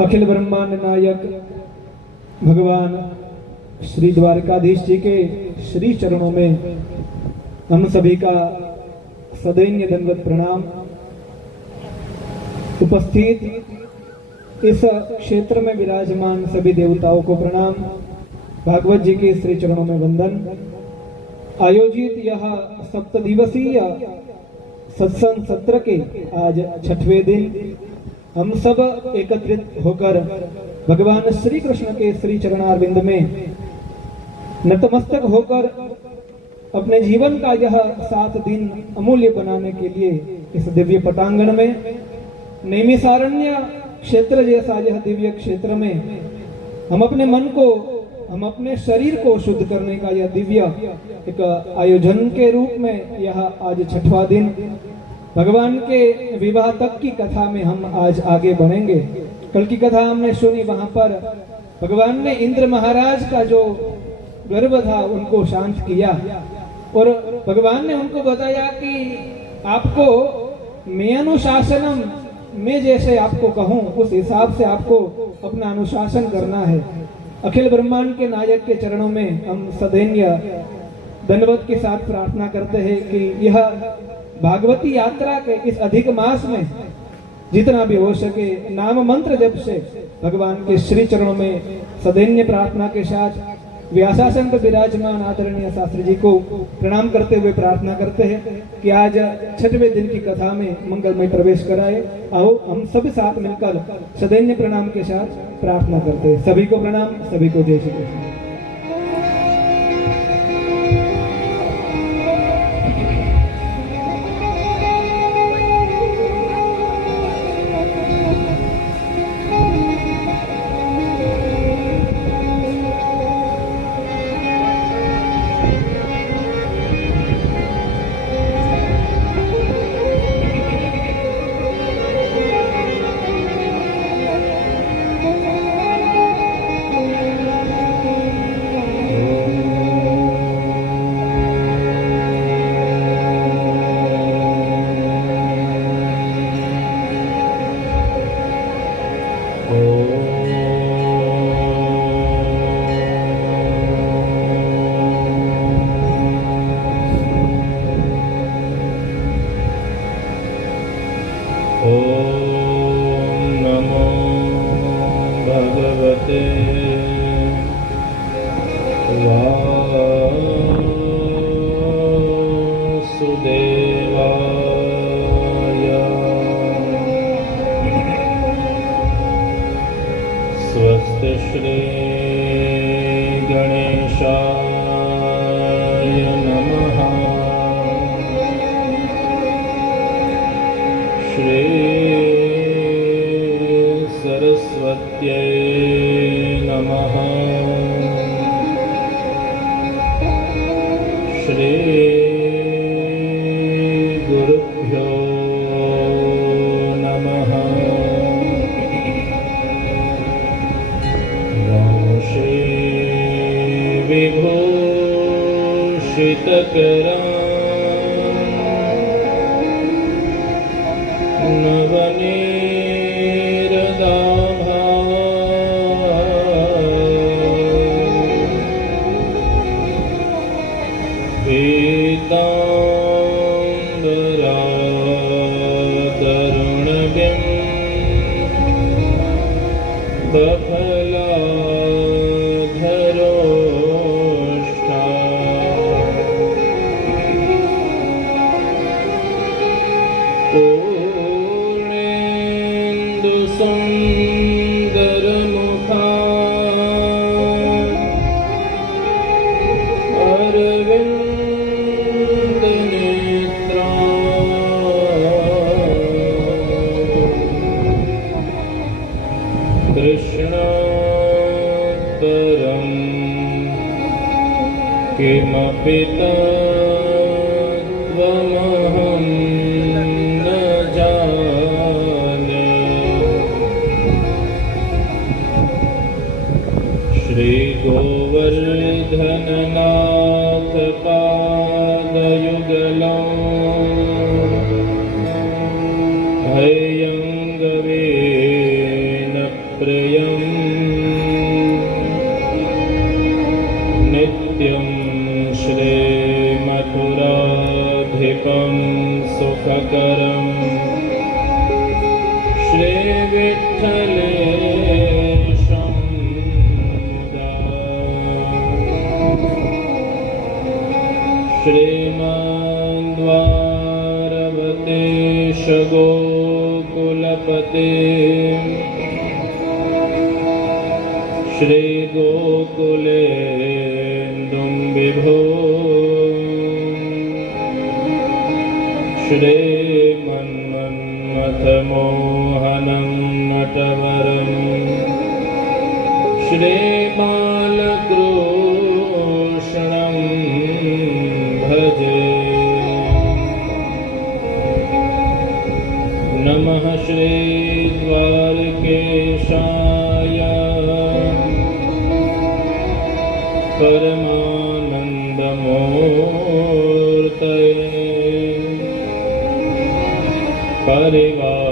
अखिल ब्रह्मांड नायक भगवान श्री द्वारकाधीश जी के श्री चरणों में हम सभी का सदैन्य दंडवत प्रणाम। उपस्थित इस क्षेत्र में विराजमान सभी देवताओं को प्रणाम। भागवत जी के श्री चरणों में वंदन। आयोजित यह 7 दिवसीय सत्संग सत्र के आज 6वें दिन हम सब एकत्रित होकर भगवान श्री कृष्ण के श्री चरणारविंद में नतमस्तक होकर अपने जीवन का यह 7 दिन अमूल्य बनाने के लिए इस दिव्य पटांगण में नैमिषारण्य क्षेत्र जैसा यह दिव्य क्षेत्र में हम अपने मन को, हम अपने शरीर को शुद्ध करने का यह दिव्य एक आयोजन के रूप में यह आज 6वां दिन भगवान के विवाह तक की कथा में हम आज आगे बढ़ेंगे। कल की कथा हमने सुनी, वहां पर भगवान ने इंद्र महाराज का जो गर्व था उनको शांत किया और भगवान ने उनको बताया कि आपको मैं अनुशासनम, मैं जैसे आपको कहूं उस हिसाब से आपको अपना अनुशासन करना है। अखिल ब्रह्मांड के नायक के चरणों में हम सदैन्य दंडवत के साथ प्रार्थना करते हैं कि यह भागवती यात्रा के इस अधिक मास में जितना भी हो सके नाम मंत्र जप से भगवान के श्री चरणों में सदैन्य प्रार्थना के साथ व्यासासन पर विराजमान आदरणीय शास्त्री जी को प्रणाम करते हुए प्रार्थना करते हैं कि आज 6वें दिन की कथा में मंगलमय प्रवेश कराए। आओ हम सब साथ मिलकर सदैन्य प्रणाम के साथ प्रार्थना करते हैं। सभी को प्रणाम, सभी को जय श्री कृष्ण। स्वस्ति श्री गणेशाय नमः। श्री सरस्वत्यै नमः। श्री गुरुभ्यो नमः। विभूषितकरं नवनीरदाभा पीताम्बरातरुणगिं बफलाधरोष्ठा पूर्णेन्दुसुन्दरमुखा अरविन्दनेत्रा कृष्णात्तरं किमपि तत्त्वमहं न जाने। श्री गोवर्धननाथ पादयुगलं हयंगवेन प्र विठ्ठलेशं मुदा श्रीमद्वारवतेश गोकुलपते श्रीगोकुलेन्दुं विभो श्रीमन्मथमोहनं नटवरं श्रीबालकृष्णं भजे। नमः श्रीद्वारकेशाय परमानन्दमूर्तये परिवारसमेताय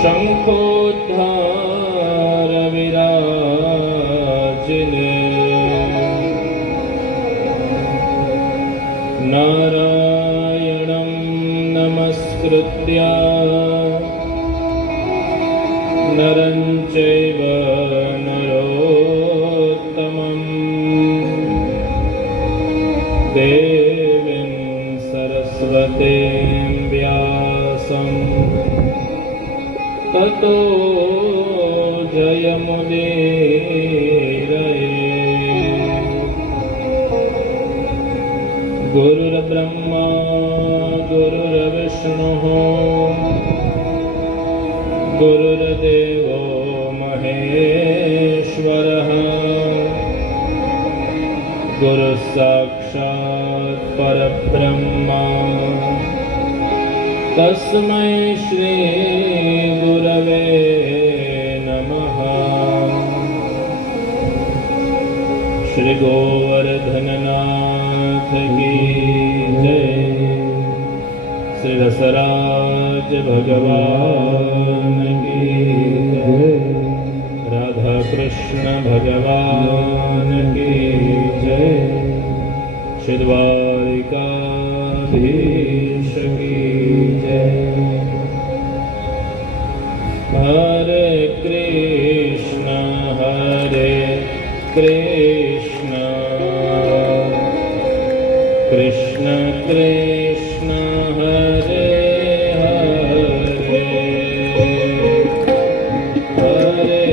शङ्खोद्धारविराजिने नारायणं नमस्कृत्य नरं चैव नरोत्तमं देवीं सरस्वतीं व्यासं ततो जयमुदीरये। गुरुर्ब्रह्मा गुरुर्विष्णुः गुरुर्देवो महेश्वरः गुरुः साक्षात् परब्रह्मा तस्मै श्री गुरवे नमः। श्री गोवर्धननाथ की जय। श्री रसराज भगवान की जय। राधा कृष्ण भगवान की जय। श्री द्वारिकाधीश की जय। हरे कृष्ण कृष्ण कृष्ण हरे हरे हरे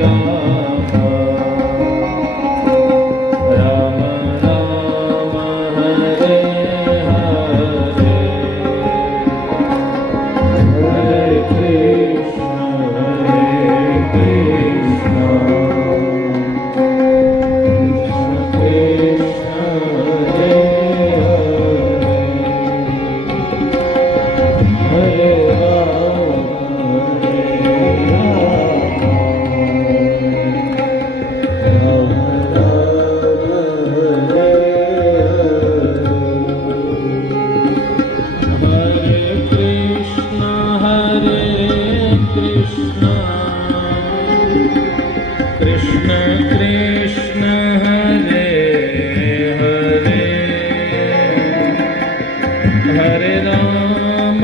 राम राम राम हरे हरे हरे राम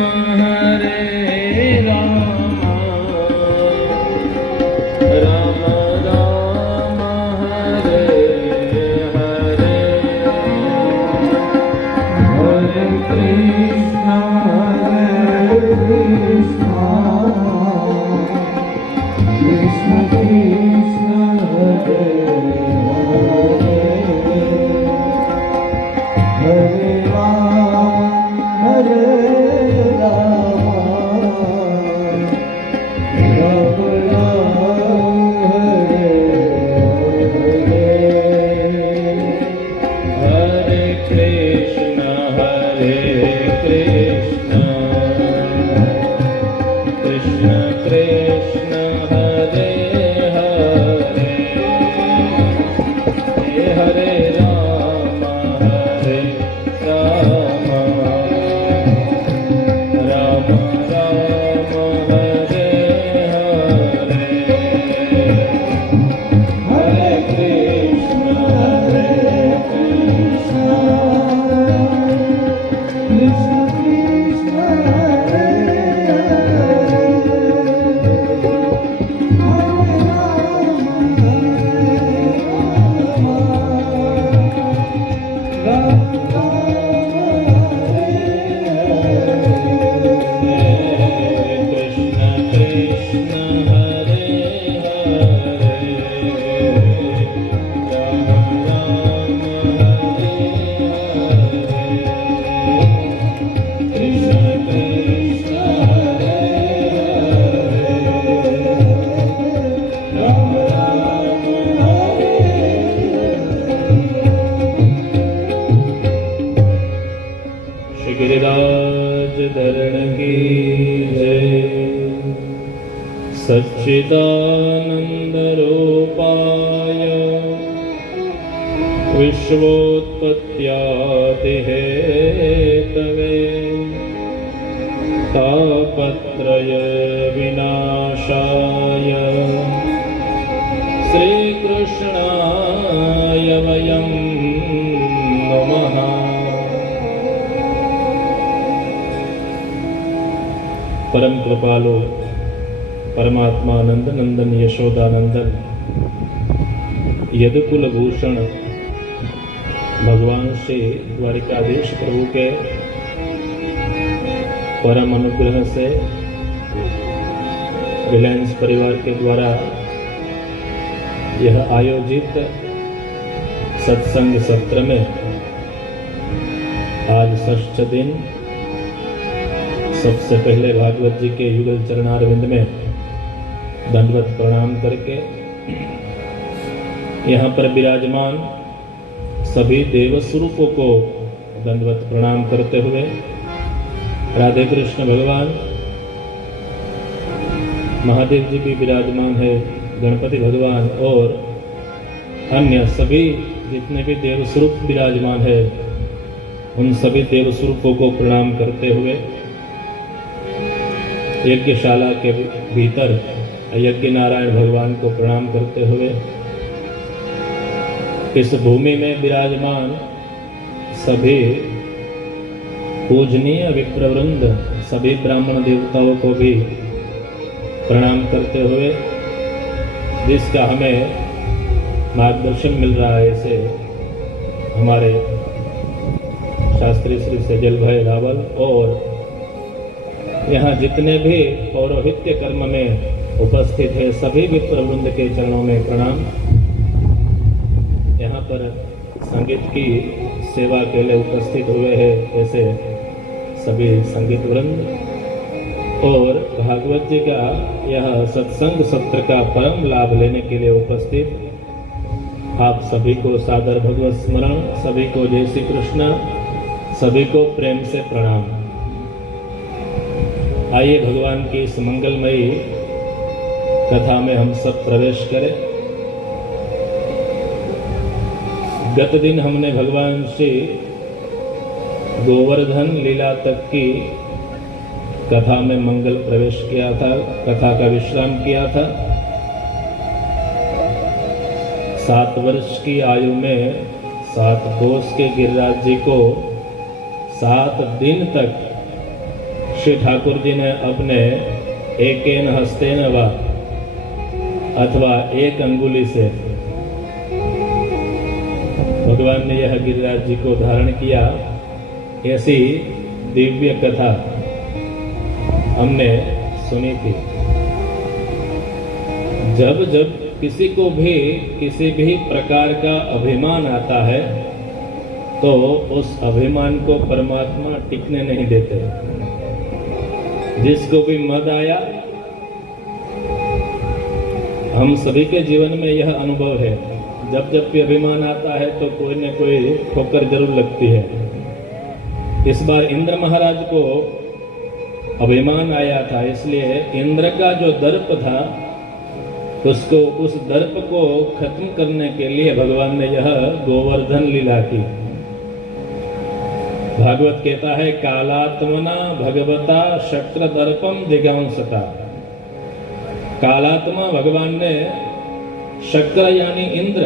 जय। सच्चिदानन्दरूपाय विश्वोत्पत्त्यादिहेतवे तापत्रय विनाशाय श्रीकृष्णाय वयं नमः। परम कृपालु परमात्मा नंद नंदन यशोदानंदन यदुकुल भूषण भगवान श्री द्वारिकाधीश प्रभु के परम अनुग्रह से रिलायंस परिवार के द्वारा यह आयोजित सत्संग सत्र में आज षष्ठ दिन सबसे पहले भागवत जी के युगल चरणारविंद में दंडवत प्रणाम करके यहाँ पर विराजमान सभी देव स्वरूपों को दंडवत प्रणाम करते हुए राधे कृष्ण भगवान महादेव जी भी विराजमान है, गणपति भगवान और अन्य सभी जितने भी देव स्वरूप विराजमान है उन सभी देव स्वरूपों को प्रणाम करते हुए यज्ञशाला के भीतर यज्ञ नारायण भगवान को प्रणाम करते हुए इस भूमि में विराजमान सभी पूजनीय विप्रवृंद सभी ब्राह्मण देवताओं को भी प्रणाम करते हुए जिसका हमें मार्गदर्शन मिल रहा है ऐसे हमारे शास्त्री श्री सेजल भाई रावल और यहाँ जितने भी पौरोहित्य कर्म में उपस्थित है सभी विप्रवृंद के चरणों में प्रणाम। यहाँ पर संगीत की सेवा के लिए उपस्थित हुए हैं ऐसे सभी संगीत वृंद और भागवत जी का यह सत्संग सत्र का परम लाभ लेने के लिए उपस्थित आप सभी को सादर भगवत स्मरण, सभी को जय श्री कृष्ण, सभी को प्रेम से प्रणाम। आइए भगवान की इस मंगलमयी कथा में हम सब प्रवेश करें। गत दिन हमने भगवान श्री गोवर्धन लीला तक की कथा में मंगल प्रवेश किया था, कथा का विश्राम किया था। 7 वर्ष की आयु में 7 कोस के गिरिराज जी को 7 दिन तक श्री ठाकुर जी ने अपने एकेन हस्तेन वा अथवा एक अंगुली से भगवान ने यह गिरिराज जी को धारण किया। ऐसी दिव्य कथा हमने सुनी थी। जब जब किसी को भी किसी भी प्रकार का अभिमान आता है तो उस अभिमान को परमात्मा टिकने नहीं देते। जिसको भी मद आया, हम सभी के जीवन में यह अनुभव है, जब जब भी अभिमान आता है तो कोई न कोई ठोकर जरूर लगती है। इस बार इंद्र महाराज को अभिमान आया था, इसलिए इंद्र का जो दर्प था उसको उस दर्प को खत्म करने के लिए भगवान ने यह गोवर्धन लीला की। भागवत कहता है कालात्मना भगवता शक्र दर्पम दिगांसता। कालात्मा भगवान ने शक्र यानी इंद्र,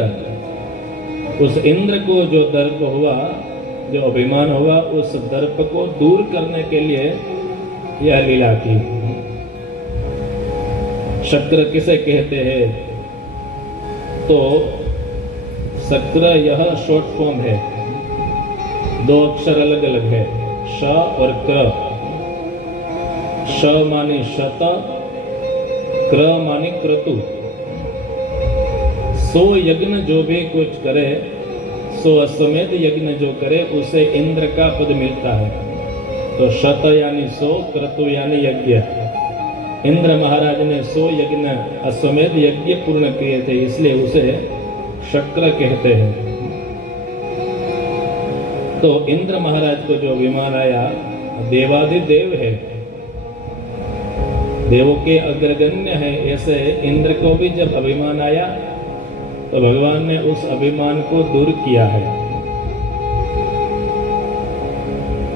उस इंद्र को जो दर्प हुआ, जो अभिमान हुआ, उस दर्प को दूर करने के लिए यह लीला की। शक्र किसे कहते हैं तो शक्र यह शॉर्ट फॉर्म है, 2 अक्षर अलग अलग है, श और क्र। श मानी शत, क्र मानी क्रतु। 100 यज्ञ जो भी कुछ करे, 100 अश्वमेध यज्ञ जो करे उसे इंद्र का पद मिलता है। तो शत यानी 100, क्रतु यानी यज्ञ। इंद्र महाराज ने 100 यज्ञ अश्वमेध यज्ञ पूर्ण किए थे, इसलिए उसे शक्र कहते हैं। तो इंद्र महाराज को जो विमान आया, देवाधिदेव है, देवों के अग्रगण्य है, ऐसे इंद्र को भी जब अभिमान आया तो भगवान ने उस अभिमान को दूर किया है।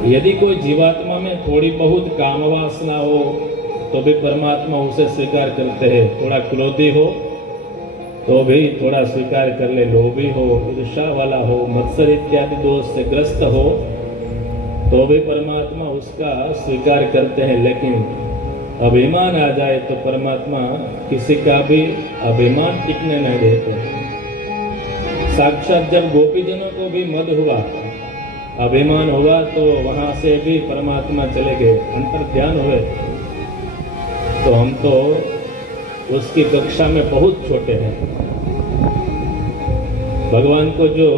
यदि कोई जीवात्मा में थोड़ी बहुत काम वासना हो तो भी परमात्मा उसे स्वीकार करते हैं। थोड़ा क्रोधी हो तो भी थोड़ा स्वीकार कर ले, लोभी हो, ईर्ष्या वाला हो, मत्सर इत्यादि दोष से ग्रस्त हो तो भी परमात्मा उसका स्वीकार करते हैं। लेकिन अभिमान आ जाए तो परमात्मा किसी का भी अभिमान टिकने नहीं देते। साक्षात जब गोपीजनों को भी मद हुआ, अभिमान हुआ, तो वहां से भी परमात्मा चले गए, अंतर ध्यान हुए। तो हम तो उसकी कक्षा में बहुत छोटे हैं। भगवान को जो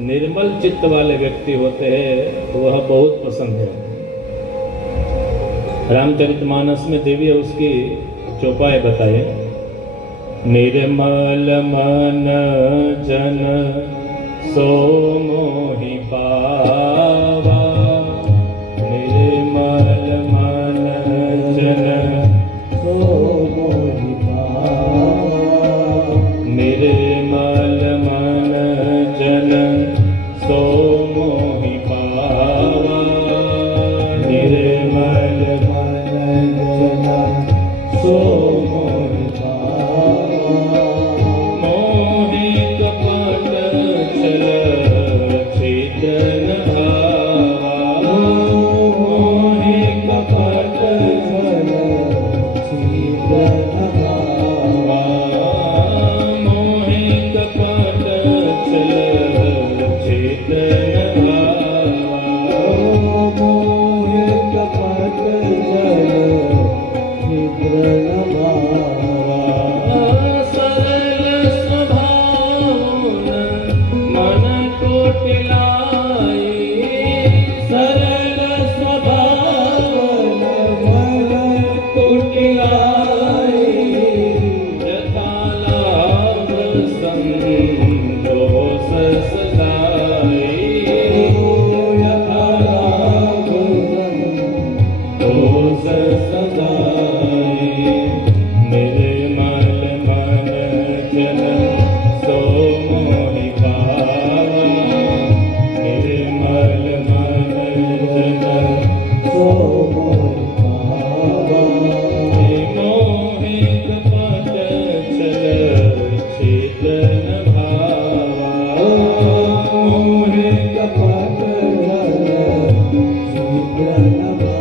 निर्मल चित्त वाले व्यक्ति होते हैं वह बहुत पसंद है। रामचरितमानस में दिव्य उसकी चौपाई बताए। निर्मल मन जन सो मोहि पावा, निर्मल मन जन सो मोहि पावा, निर्मल मन जन सो मोहि पावा, निर्मल मन जन सो मोहि पावा, मोहि कपट छल छिद्र भावा, मोहि कपट छल छिद्र भावा, मोहि कपट छल छिद्र भावा, मोहि कपट छल छिद्र भावा, सरल स्वभाव मन कोटिलाई, सरल स्वभाव मन कोटिलाई, यथा लाभ संतोष सदाई, यथा लाभ संतोष सदाई, निर्मल मन जन सो मोहि पावा, निर्मल मन जन सो मोहि पावा, मोहि कपट छल छिद्र भावा, मोहि कपट छल छिद्र भावा,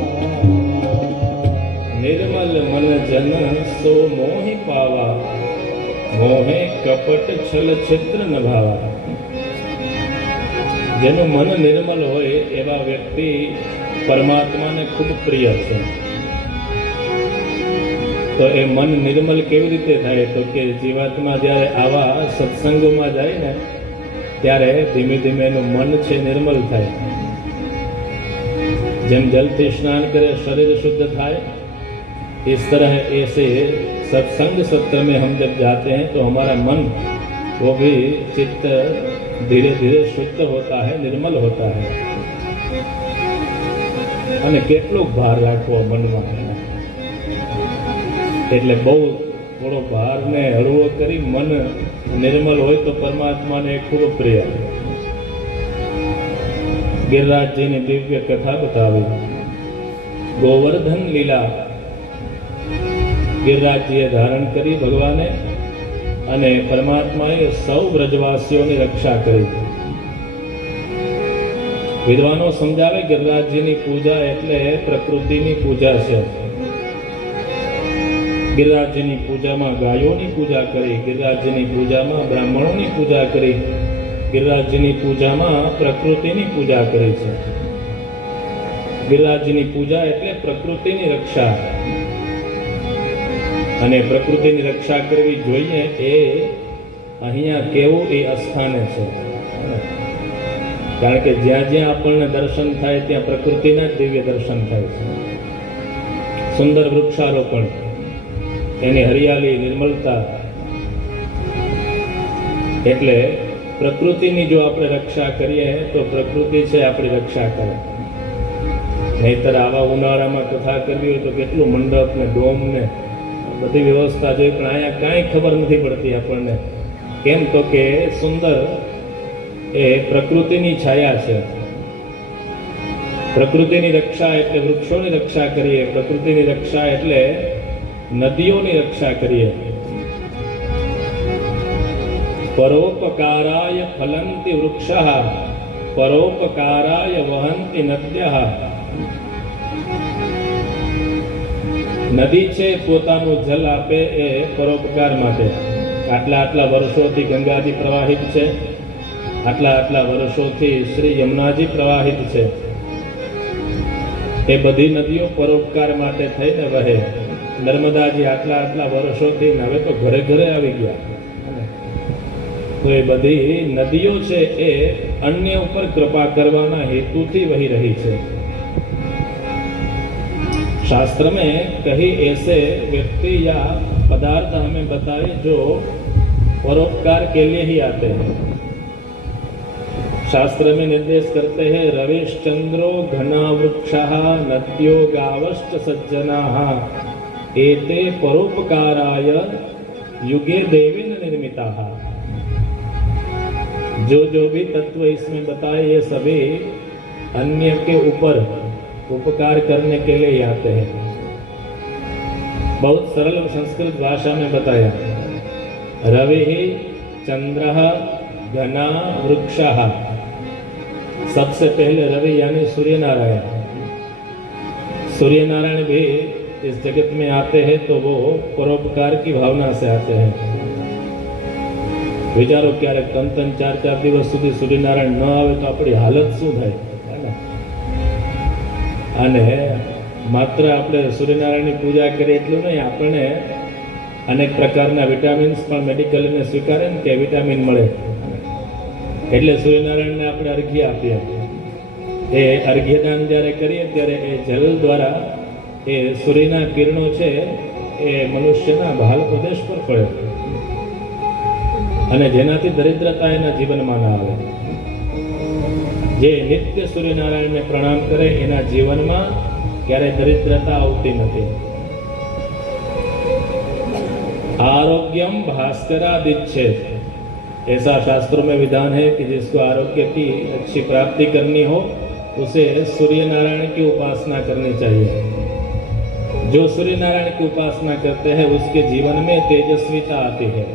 निर्मल मन जन सो मोहि पावा, मोहे कपट छल छिद्र न भावा। જેનું મન નિર્મલ હોય એવા વ્યક્તિ પરમાત્માને ખૂબ પ્રિય છે। તો એ મન નિર્મલ કેવી રીતે થાય? તો કે જીવાત્મા જ્યારે આવા સત્સંગોમાં જાય ને ત્યારે ધીમે ધીમે એનું મન છે નિર્મલ થાય। જેમ જલથી સ્નાન કરે શરીર શુદ્ધ થાય, इस तरह ऐसे सत्संग सत्र में हम जब जाते हैं तो हमारा मन वो भी चित्त धीरे धीरे शुद्ध होता है, निर्मल होता है। અને કેટલો ભાર રાખવો મનમાં, એટલે બહુ થોડો ભારને હળવો કરી મન નિર્મલ હોય તો પરમાત્માને ખૂબ પ્રિય। गिरिराजजीની દિવ્ય કથા બતાવી। ગોવર્ધન લીલા गिरिराजजीએ ધારણ કરી ભગવાને, અને પરમાત્માએ સૌ વ્રજવાસીઓની રક્ષા કરી। વિદ્વાનો સમજાવે गिरिराजजीની પૂજા એટલે પ્રકૃતિની પૂજા છે। गिरिराजजीની પૂજામાં ગાયોની પૂજા કરી, गिरिराजजीની પૂજામાં બ્રાહ્મણોની પૂજા કરી, गिरिराजजीની પૂજામાં પ્રકૃતિની પૂજા કરી છે। गिरिराजजीની પૂજા એટલે પ્રકૃતિની રક્ષા, અને પ્રકૃતિની રક્ષા કરવી જોઈએ એ અહીંયા કેવું એ અસ્થાને છે। કારણ કે જ્યાં જ્યાં આપણને દર્શન થાય ત્યાં પ્રકૃતિના જ દિવ્ય દર્શન થાય છે। સુંદર વૃક્ષારોપણ, એની હરિયાળી, નિર્મલતા, એટલે પ્રકૃતિની જો આપણે રક્ષા કરીએ તો પ્રકૃતિ છે આપણી રક્ષા કરે। નહીતર આવા ઉનાળામાં કથા કરવી હોય તો કેટલું મંડપ ને ડોમ ને બધી વ્યવસ્થા જોઈએ, પણ અહીંયા કાંઈ ખબર નથી પડતી આપણને. કેમ તો કે સુંદર એ પ્રકૃતિની છાયા છે. પ્રકૃતિની રક્ષા એટલે વૃક્ષોની રક્ષા કરીએ, પ્રકૃતિની રક્ષા એટલે નદીઓની રક્ષા કરીએ. પરોપકારાય ફલંતિ વૃક્ષઃ પરોપકારાય વહંતિ નદ્યઃ. નદી છે પોતાનું જલ આપે એ પરોપકાર માટે. આટલા વર્ષોથી ગંગાજી પ્રવાહિત છે, આટલા વર્ષોથી શ્રી યમુનાજી પ્રવાહિત છે. એ બધી નદીઓ પરોપકાર માટે થઈને વહે. નર્મદાજી આટલા વર્ષોથી હવે તો ઘરે ઘરે આવી ગયા. તો એ બધી નદીઓ છે એ અન્ય ઉપર કૃપા કરવાના હેતુથી વહી રહી છે. शास्त्र में कहीं ऐसे व्यक्ति या पदार्थ हमें बताए जो परोपकार के लिए ही आते हैं. शास्त्र में निर्देश करते हैं रविश्चंद्रो घना वृक्षः नद्यो गावश्च सज्जनाः एते परोपकाराय युगे देवेन निर्मिताः. जो भी तत्व इसमें बताए ये सभी अन्य के ऊपर उपकार करने के लिए आते हैं. बहुत सरल संस्कृत भाषा में बताया. रवि चंद्र घना वृक्ष. सबसे पहले रवि यानी सूर्य नारायण. सूर्य नारायण भी इस जगत में आते हैं तो वो परोपकार की भावना से आते हैं. विचारो क्यारेक 3-4 દિવસ સુધી સૂર્યનારાયણ ન આવે તો આપણી હાલત શું થાય. અને માત્ર આપણે સૂર્યનારાયણની પૂજા કરીએ એટલું નહીં, આપણને અનેક પ્રકારના વિટામિન્સ પણ મેડિકલને સ્વીકારે ને કે વિટામિન મળે એટલે સૂર્યનારાયણને આપણે અર્ઘ્ય આપીએ. એ અર્ઘ્યદાન જ્યારે કરીએ ત્યારે એ જલ દ્વારા એ સૂર્યના કિરણો છે એ મનુષ્યના ભાલ પ્રદેશ પર પડે અને જેનાથી દરિદ્રતા એના જીવનમાં ના આવે. જે નિત્ય સૂર્યનારાયણને પ્રણામ કરે એના જીવનમાં ક્યારેય દરિદ્રતા આવતી નથી. आरोग्यम भास्करादिच्छेद. ऐसा शास्त्रों में विधान है कि जिसको आरोग्य की अच्छी प्राप्ति करनी हो उसे सूर्य नारायण की उपासना करनी चाहिए. जो सूर्य नारायण की उपासना करते हैं उसके जीवन में तेजस्विता आती है.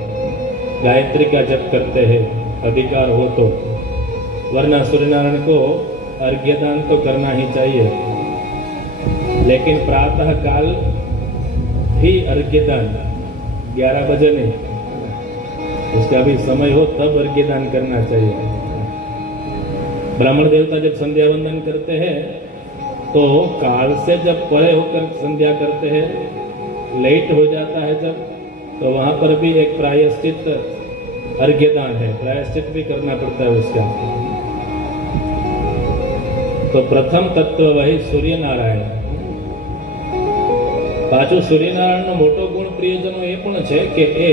गायत्री का जप करते हैं अधिकार हो तो, वरना सूर्य नारायण को अर्घ्यदान तो करना ही चाहिए, लेकिन प्रातः काल ही अर्घ्यदान 11 बजे नहीं, उसका भी समय हो तब अर्घ्यदान करना चाहिए. ब्राह्मण देवता जब संध्या वंदन करते हैं तो काल से जब परे होकर संध्या करते हैं, लेट हो जाता है जब, तो वहां पर भी एक प्रायश्चित अर्घ्यदान है, प्रायश्चित भी करना पड़ता है उसका. तो प्रथम तत्व वही सूर्य नारायण. પાછું સૂર્યનારાયણનો મોટો ગુણ પ્રિયજનો એ પણ છે કે એ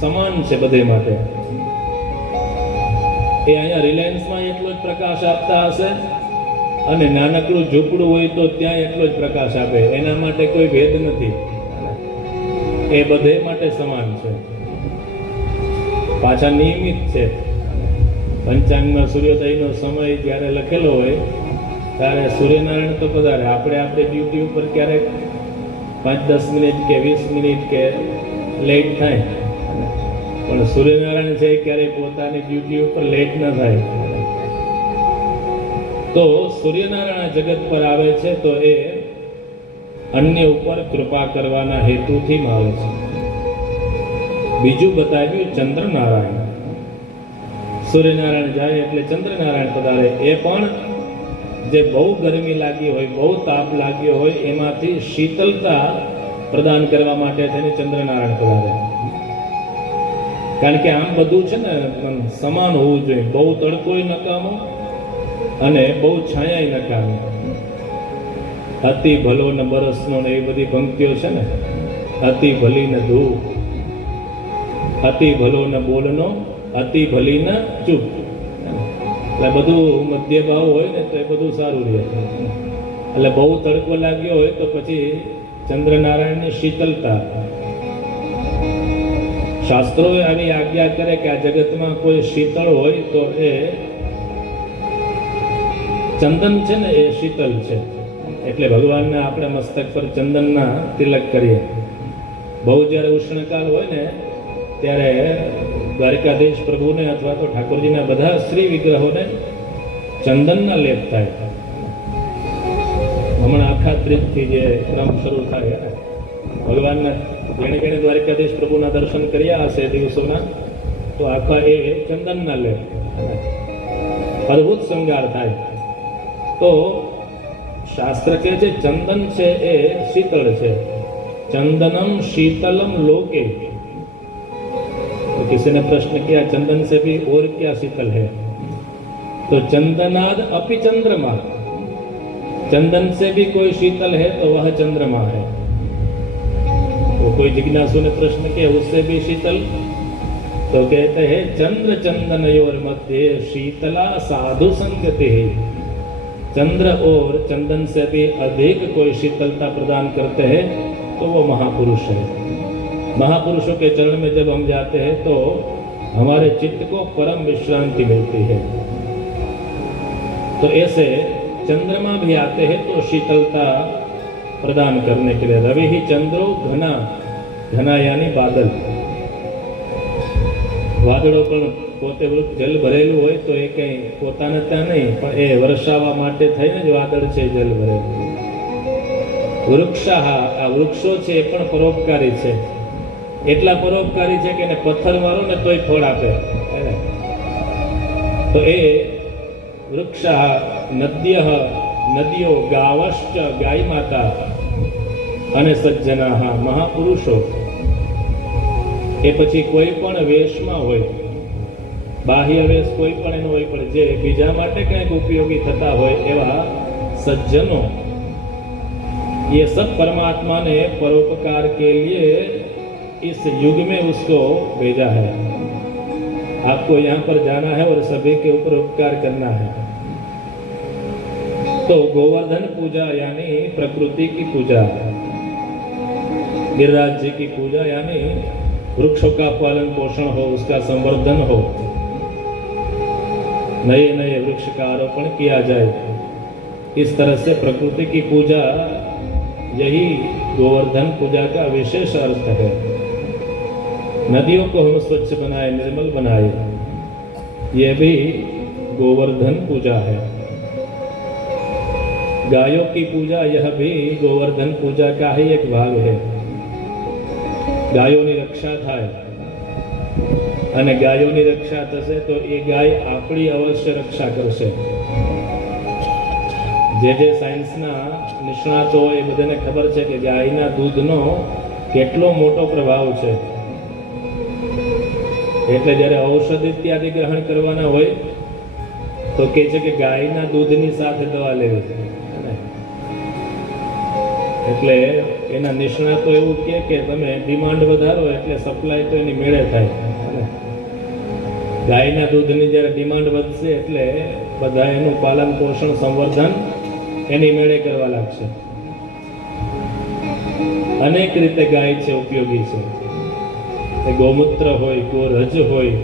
સમાન છે બધે માટે. એ અહીંયા રિલાયન્સમાં એટલો જ પ્રકાશ આપતા હશે અને નાનકડું ઝૂંપડું હોય તો ત્યાં એટલો જ પ્રકાશ આપે, એના માટે કોઈ ભેદ નથી. એ બધે માટે સમાન છે, પાછા નિયમિત છે. પંચાંગમાં સૂર્યોદયનો સમય જ્યારે લખેલો હોય ત્યારે સૂર્યનારાયણ તો પધારે. આપણે ડ્યુટી ઉપર ક્યારેક 5-10 મિનિટ કે 20 મિનિટ કે લેટ થાય, પણ સૂર્યનારાયણ છે ક્યારેય પોતાની ડ્યુટી ઉપર લેટ ન થાય. તો સૂર્યનારાયણ જગત પર આવે છે તો એ અન્ય ઉપર કૃપા કરવાના હેતુથી આવે છે. બીજું બતાવ્યું ચંદ્રનારાયણ. સૂર્યનારાયણ જાય એટલે ચંદ્રનારાયણ પધારે. એ પણ જે બહુ ગરમી લાગી હોય, બહુ તાપ લાગ્યો હોય એમાંથી શીતલતા પ્રદાન કરવા માટે થઈને ચંદ્રનારાયણ પધારે. કારણ કે આમ બધું છે ને સમાન હોવું જોઈએ. બહુ તડકોય નકામો અને બહુ છાયાય નકામી. અતિ ભલો ને બરસનો ને એ બધી પંક્તિઓ છે ને, અતિ ભલી ને ધૂપ, અતિ ભલો ને બોલનો, અતિ ભલી ને ચૂપ. એટલે બધું મધ્ય ભાવ હોય ને તો એ બધું સારું રહે. એટલે બહુ તડકો લાગ્યો હોય તો પછી ચંદ્રનારાયણની શીતલતા. શાસ્ત્રોએ આવી આજ્ઞા કરે કે આ જગતમાં કોઈ શીતળ હોય તો એ ચંદન છે ને, એ શીતલ છે. એટલે ભગવાનના આપણે મસ્તક પર ચંદનના તિલક કરીએ. બહુ જ્યારે ઉષ્ણકાળ હોય ને ત્યારે દ્વારકાધીશ પ્રભુને અથવા તો ઠાકોરજીના બધા શ્રી વિગ્રહોને ચંદનના લેપ થાય. હમણાં આખા ત્રીજથી જે ક્રમ શરૂ થાય, ભગવાનના જેણે દ્વારકાધીશ પ્રભુના દર્શન કર્યા હશે દિવસોના, તો આખા એ ચંદનના લેપ, અદ્ભુત શૃંગાર થાય. તો શાસ્ત્ર કહે છે ચંદન છે એ શીતળ છે. चंदनम शीतलम लोके. तो किसी ने प्रश्न किया चंदन से भी और क्या शीतल है? तो चंदनाद अपि चंद्रमा. चंदन से भी कोई शीतल है तो वह चंद्रमा है. तो कोई जिज्ञासु ने प्रश्न किया उससे भी शीतल, तो कहते हैं चंद्र चंदनयोर मध्य शीतला साधु संगति है. चंद्र और चंदन से भी अधिक कोई शीतलता प्रदान करते हैं तो वो महापुरुष है. महापुरुषों के चरण में जब हम जाते हैं तो हमारे चित्त को परम विश्रांति मिलती है. तो ऐसे चंद्रमा भी आते हैं तो शीतलता प्रदान करने के लिए. रवि ही चंद्रो घना. घना यानी बादल. વાદળો પણ પોતે જલ ભરેલું હોય તો એ કંઈ પોતાને ત્યાં નહીં, પણ એ વરસાવવા માટે થઈને જ વાદળ છે જલ ભરેલું. વૃક્ષા, આ વૃક્ષો છે એ પણ પરોપકારી છે. એટલા પરોપકારી છે કે એને પથ્થર મારો ને તોય ફળ આપે. તો એ વૃક્ષા, નદ્ય, નદીઓ, ગાવશ્ચ, ગાય માતા અને સજ્જના, મહાપુરુષો. એ પછી કોઈ પણ વેશમાં હોય, બાહ્ય વેશ કોઈ પણ એનો હોય, પણ જે બીજા માટે કંઈક ઉપયોગી થતા હોય એવા सज्जनों, ये सब परमात्मा ने परोपकार के लिए इस युग में उसको भेजा है. आपको यहाँ पर जाना है और सभी के ऊपर उपकार करना है. तो गोवर्धन पूजा यानी प्रकृति की पूजा, गिरिराज जी की पूजा यानी वृक्षों का पालन पोषण हो, उसका संवर्धन हो, नए नए वृक्ष का आरोपण किया जाए. इस तरह से प्रकृति की पूजा, यही गोवर्धन पूजा का विशेष अर्थ है. नदियों को हम स्वच्छ बनाए, निर्मल बनाए, यह भी गोवर्धन पूजा है. गायों की पूजा, यह भी गोवर्धन पूजा का ही एक भाग है. ગાયોની રક્ષા થાય અને ગાયોની રક્ષા થશે તો એ ગાય આપણી અવશ્ય રક્ષા કરશે. જે સાયન્સના નિષ્ણાતો એ બધાને ખબર છે કે ગાયના દૂધનો કેટલો મોટો પ્રભાવ છે. એટલે જ્યારે ઔષધ ઇત્યાદિ ગ્રહણ કરવાના હોય તો કહે છે કે ગાયના દૂધની સાથે દવા લેવી. એટલે એના નિષ્ણાતો એવું કહે કે તમે ડિમાન્ડ વધારો એટલે સપ્લાય તો એની મેળે થાય. ગાયના દૂધની જ્યારે ડિમાન્ડ વધશે એટલે બધા એનું પાલન પોષણ સંવર્ધન એની મેળે કરવા લાગશે. અનેક રીતે ગાય છે ઉપયોગી છે. એ ગૌમૂત્ર હોય, ગોરજ હોય,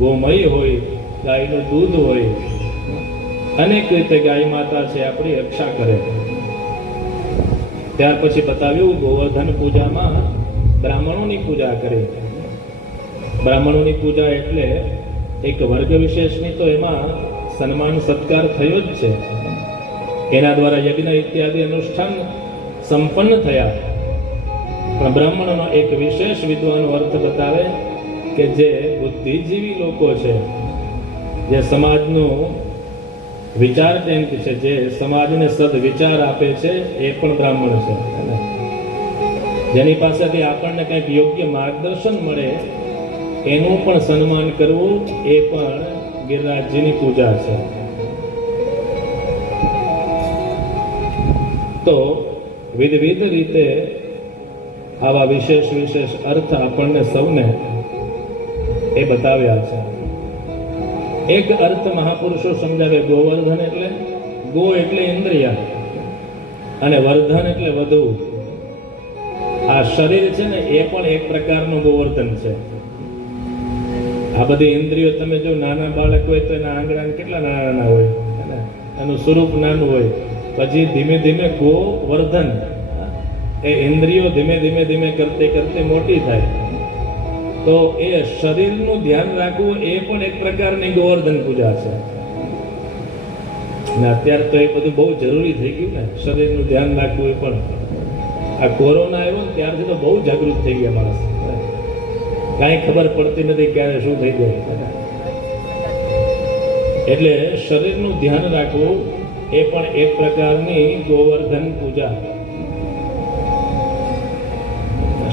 ગોમય હોય, ગાયનું દૂધ હોય, અનેક રીતે ગાય માતા છે આપણી રક્ષા કરે. ત્યાર પછી બતાવ્યું ગોવર્ધન પૂજામાં બ્રાહ્મણોની પૂજા કરી. બ્રાહ્મણોની પૂજા એટલે એક વર્ગ વિશેષની તો એમાં સન્માન સત્કાર થયો જ છે. એના દ્વારા યજ્ઞ ઇત્યાદિ અનુષ્ઠાન સંપન્ન થયા. પણ બ્રાહ્મણોનો એક વિશેષ વિદ્વાનો અર્થ બતાવે કે જે બુદ્ધિજીવી લોકો છે, જે સમાજનું વિચાર ટેન્ક છે, જે સમાજને સદવિચાર આપે છે, એ પણ બ્રાહ્મણ છે. જેની પાસેથી આપણને કંઈક યોગ્ય માર્ગદર્શન મળે એનું પણ સન્માન કરવું એ પણ ગિરિરાજજીની પૂજા છે. તો વિવિધ રીતે આવા વિશેષ વિશેષ અર્થ આપણને સૌને એ બતાવ્યા છે. એક અર્થ મહાપુરુષો સમજાવે. ગોવર્ધન એટલે ગો એટલે ઇન્દ્રિય, અને વર્ધન એટલે વધવું. આ શરીર છે ને એ પણ એક પ્રકારનું ગોવર્ધન છે. આ બધી ઇન્દ્રિયો તમે જો નાના બાળક હોય તો એના આંગળા કેટલા નાના નાના હોય, એનું સ્વરૂપ નાનું હોય. પછી ધીમે ધીમે ગોવર્ધન, એ ઇન્દ્રિયો ધીમે ધીમે ધીમે કરતે કરતે મોટી થાય. તો એ શરીરનું ધ્યાન રાખવું એ પણ એક પ્રકારની ગોવર્ધન પૂજા છે. ને અત્યારે તો એ બધું બહુ જરૂરી થઈ ગયું ને, શરીરનું ધ્યાન રાખવું એ પણ. આ કોરોના આવ્યો ને ત્યારથી તો બહુ જાગૃત થઈ ગયા માણસ. કાંઈ ખબર પડતી નથી ક્યારે શું થઈ જાય. એટલે શરીરનું ધ્યાન રાખવું એ પણ એક પ્રકારની ગોવર્ધન પૂજા.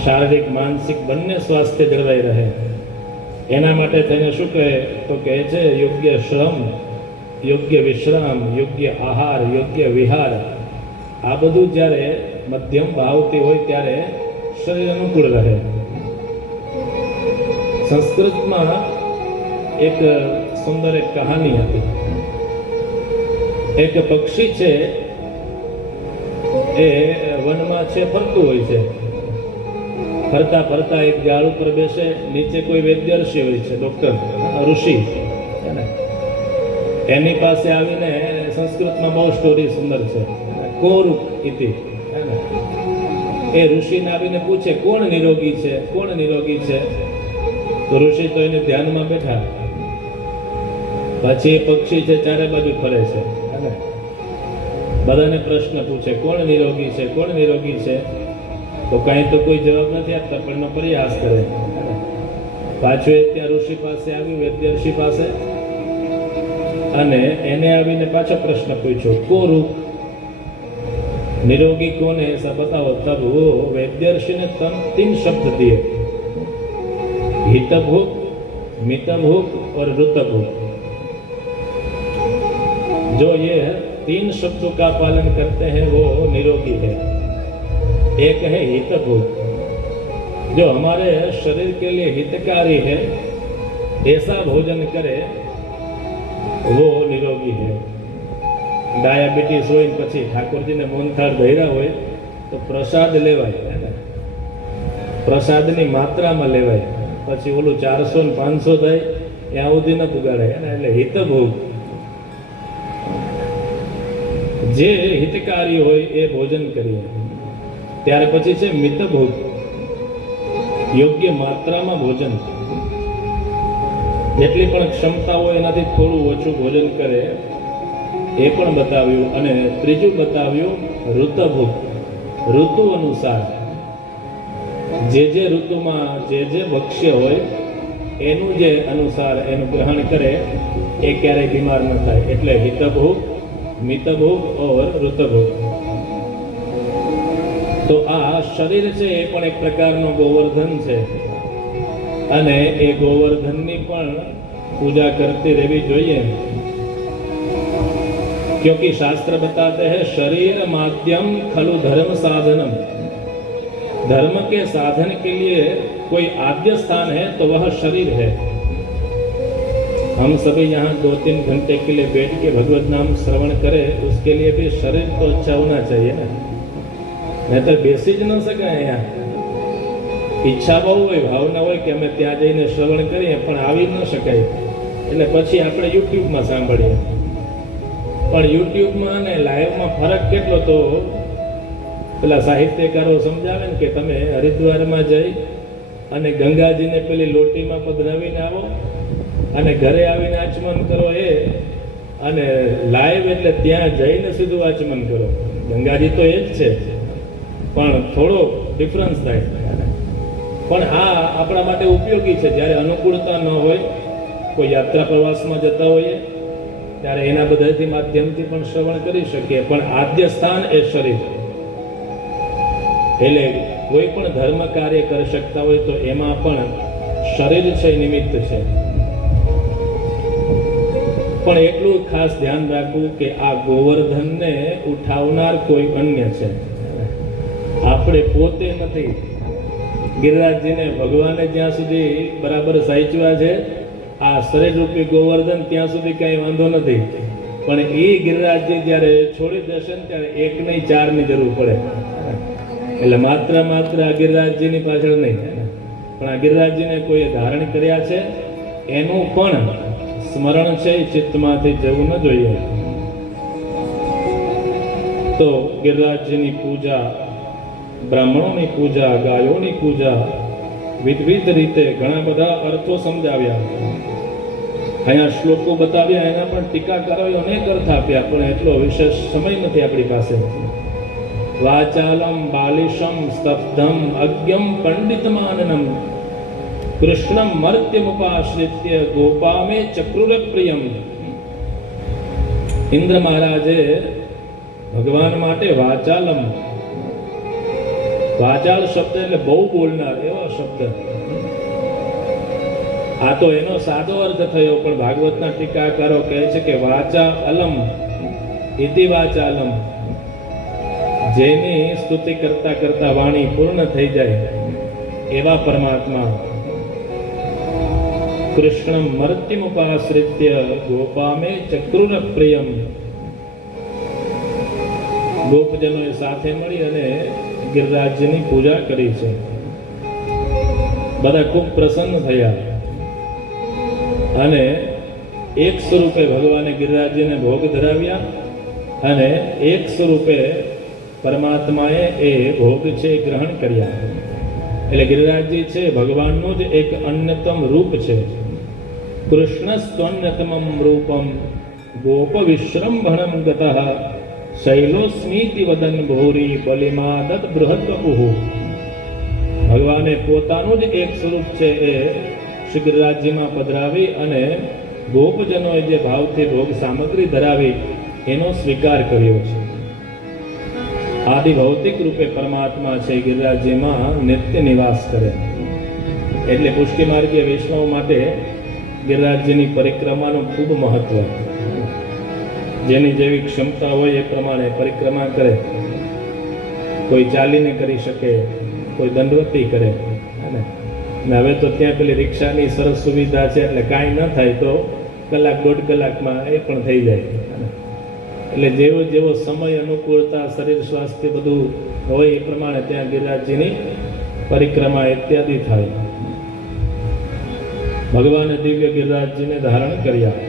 શારીરિક માનસિક બંને સ્વાસ્થ્ય જળવાઈ રહે એના માટે થઈને શું કહે તો કહે છે યોગ્ય શ્રમ, યોગ્ય વિશ્રામ, યોગ્ય આહાર, યોગ્ય વિહાર, આ બધું જ્યારે મધ્યમ ભાવતી હોય ત્યારે શરીર અનુકૂળ રહે. સંસ્કૃતમાં એક સુંદર એક કહાની હતી. એક પક્ષી છે એ વનમાં છે, ફરતું હોય છે. ફરતા ફરતા એક ઝાડ ઉપર બેસે, નીચે કોઈ વૈદ્યર્ષિ હોય છે, ડોક્ટર, ઋષિ. એની પાસે આવીને, સંસ્કૃતમાં બહુ સ્ટોરી સુંદર છે, કોરુક ઇતિ. એ ઋષિને આવીને પૂછે કોણ નિરોગી છે, કોણ નિરોગી છે? તો ઋષિ તો એને ધ્યાનમાં બેઠા. પછી એ પક્ષી છે ચારે બાજુ ફરે છે, બધાને પ્રશ્ન પૂછે કોણ નિરોગી છે, કોણ નિરોગી છે? તો કાંઈ તો કોઈ જવાબ નથી આપતા, પણ પ્રયાસ કરે. પાછું એ ત્યાં ઋષિ પાસે આવ્યું, વૈદ્ય ઋષિ પાસે, અને એને આવીને પાછો પ્રશ્ન પૂછ્યો કોરુક निरोगी कौन है ऐसा बताओ. तब वो वैद्यर्षि ने तीन शब्द दिए, हितभोग, मितभोग और ऋतभोग. जो ये तीन शब्दों का पालन करते हैं वो निरोगी है. एक है हितभोग, जो हमारे शरीर के लिए हितकारी है, ऐसा भोजन करे वो निरोगी है. ડાયાબિટીસ હોય ને પછી ઠાકોરજીને મોહનથાળ ધર્યા હોય તો પ્રસાદ લેવાય, પ્રસાદની માત્રામાં લેવાય. પછી ઓલું 400 ને 500 થાય ત્યાં સુધી ન પુગાડાય. એટલે હિતભોગ, જે હિતકારી હોય એ ભોજન કરીએ. ત્યાર પછી છે મિતભોગ, યોગ્ય માત્રામાં ભોજન. જેટલી પણ ક્ષમતા હોય એનાથી થોડું ઓછું ભોજન કરે એ પણ બતાવ્યું. અને ત્રીજું બતાવ્યું ઋતભોગ, ઋતુ અનુસાર જે ઋતુમાં જે ભક્ષ્ય હોય એનું જે અનુસાર એનું ગ્રહણ કરે એ ક્યારેય બીમાર ન થાય. એટલે હિતભોગ, મિતભોગ ઓર ઋતભોગ. તો આ શરીર છે એ પણ એક પ્રકારનો ગોવર્ધન છે, અને એ ગોવર્ધનની પણ પૂજા કરતી રહેવી જોઈએ. क्योंकि शास्त्र बताते हैं शरीर माध्यम खलु धर्म साधनम. धर्म के साधन के लिए कोई आद्य स्थान है तो वह शरीर है. हम सभी यहाँ 2-3 घंटे के लिए बैठ के भगवत नाम श्रवण करें, उसके लिए भी शरीर तो अच्छा होना चाहिए ना. नहीं तो बेसी ज न सकाय. यहाँ ઈચ્છા બહુ હોય, ભાવના હોય કે અમે ત્યાં જઈને શ્રવણ કરીએ, પણ આવી ન શકાય. એટલે પછી આપણે યુટ્યુબમાં સાંભળીએ. પણ યુટ્યુબમાં અને લાઈવમાં ફરક કેટલો, તો પેલા સાહિત્યકારો સમજાવે ને કે તમે હરિદ્વારમાં જઈ અને ગંગાજીને પેલી લોટીમાં પધરાવીને આવો અને ઘરે આવીને આચમન કરો એ, અને લાઈવ એટલે ત્યાં જઈને સીધું આચમન કરો. ગંગાજી તો એ જ છે, પણ થોડો ડિફરન્સ થાય. પણ આ આપણા માટે ઉપયોગી છે. જ્યારે અનુકૂળતા ન હોય, કોઈ યાત્રા પ્રવાસમાં જતા હોઈએ ત્યારે એના બધાથી માધ્યમથી પણ શ્રવણ કરી શકીએ. પણ આદ્ય સ્થાન એ શરીર. એટલે કોઈ પણ ધર્મ કાર્ય કરી શકતા હોય તો એમાં પણ શરીર છે નિમિત્ત છે. પણ એટલું ખાસ ધ્યાન રાખવું કે આ ગોવર્ધનને ઉઠાવનાર કોઈ અન્ય છે, આપણે પોતે નથી. ગિરિરાજજીને ભગવાને જ્યાં સુધી બરાબર સાચવ્યા છે, આ શરીર રૂપી ગોવર્ધન ત્યાં સુધી કઈ વાંધો નથી. પણ એ ગિરિરાજજી જ્યારે છોડી દેશે ને ત્યારે એક નહીં ચારની જરૂર પડે. એટલે માત્ર આ ગિરિરાજજીની પાછળ નહીં, પણ આ ગિરિરાજજીને કોઈએ ધારણ કર્યા છે એનું પણ સ્મરણ છે એ ચિત્તમાંથી જવું ન જોઈએ. તો ગિરિરાજજીની પૂજા, બ્રાહ્મણોની પૂજા, ગાયોની પૂજા, વિવિધ રીતે ઘણા બધા અર્થો સમજાવ્યા. અહીંયા શ્લોકો બતાવ્યા, એના પણ ટીકાકારોએ અનેક અર્થ આપ્યા, પણ એટલો વિશેષ સમય નથી આપણી પાસે. વાચાલમ બાલિશમ સ્તબ્ધમ અજ્ઞમ પંડિતમાનનમ કૃષ્ણમ મર્ત્યમુપાશ્રિત્ય ગોપામે ચક્રુર પ્રિયમ. ઇન્દ્ર મહારાજે ભગવાન માટે વાચાલમ, વાચાલ શબ્દ એટલે બહુ બોલનાર એવો શબ્દ. આ તો એનો સાદો અર્થ થયો, પણ ભાગવતના ટીકાકારો કહે છે કે વાચા અલમ ઇતિ વાચાલમ, જેની સ્તુતિ કરતા કરતા વાણી પૂર્ણ થઈ જાય એવા પરમાત્મા. કૃષ્ણ મર્ત્યમુપાશ્રિત્ય ગોપામે ચક્રુર પ્રિયમ. ગોપજનોએ સાથે મળી અને ગિરિરાજજીની પૂજા કરી છે. બધા ખૂબ પ્રસન્ન થયા અને એક સ્વરૂપે ભગવાને ગિરિરાજજીને ભોગ ધરાવ્યા અને એક સ્વરૂપે પરમાત્માએ એ ભોગ છે ગ્રહણ કર્યા. એટલે ગિરિરાજજી છે ભગવાનનું જ એક અન્યતમ રૂપ છે. કૃષ્ણસ્ત્વન્યતમમ રૂપમ ગોપ વિશ્રંભણમ ગતઃ શૈલોસ્મીતિ વદન ભૂરી બલિમાદત બૃહદ્વપુઃ. ભગવાને પોતાનું જ એક સ્વરૂપ છે એ શ્રી ગિરિરાજજીમાં પધરાવી અને ગોપજનોએ જે ભાવથી ભોગ સામગ્રી ધરાવી એનો સ્વીકાર કર્યો છે. આદિ ભૌતિક રૂપે પરમાત્મા છે ગિરિરાજજીમાં નિત્ય નિવાસ કરે. એટલે પુષ્ટિ માર્ગીય વૈષ્ણવ માટે ગિરિરાજજીની પરિક્રમાનું ખૂબ મહત્વ. જેની જેવી ક્ષમતા હોય એ પ્રમાણે પરિક્રમા કરે. કોઈ ચાલીને કરી શકે, કોઈ દંડવતી કરે. અને હવે તો ત્યાં પેલી રિક્ષાની સરસ સુવિધા છે, એટલે કાંઈ ન થાય તો કલાક દોઢ કલાકમાં એ પણ થઈ જાય. એટલે જેવો જેવો સમય અનુકૂળતા, શરીર સ્વાસ્થ્ય બધું હોય એ પ્રમાણે ત્યાં ગિરિરાજજીની પરિક્રમા ઇત્યાદિ થાય. ભગવાને દિવ્ય ગિરિરાજજીને ધારણ કર્યા.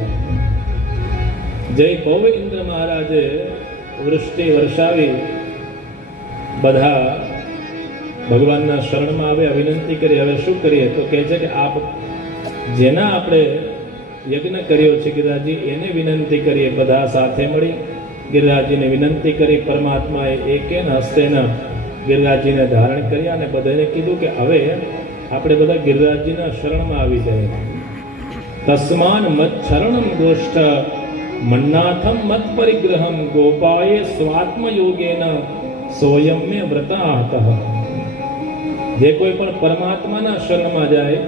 જય પૌવ ઇન્દ્ર મહારાજે વૃષ્ટિ વર્ષાવી બધા ભગવાનના શરણમાં આવ્યા, વિનંતી કરી. હવે શું કરીએ? તો કહે છે કે આપ જેના આપણે યજ્ઞ કર્યો છે ગિરિરાજજી, એને વિનંતી કરીએ. બધા સાથે મળી ગિરિરાજજીને વિનંતી કરી. પરમાત્માએ એકેન હસ્તેના ગિરિરાજજીને ધારણ કર્યા અને બધાને કીધું કે હવે આપણે બધા ગિરિરાજજીના શરણમાં આવી જાય. તસ્માન મત શરણમ ગોષ્ઠ મન્નાથમ મત પરિગ્રહમ ગોપાએ સ્વાત્મ યોગેન સોયમ્ય વ્રતાહત. જે કોઈ પણ પરમાત્માના શરણમાં જાય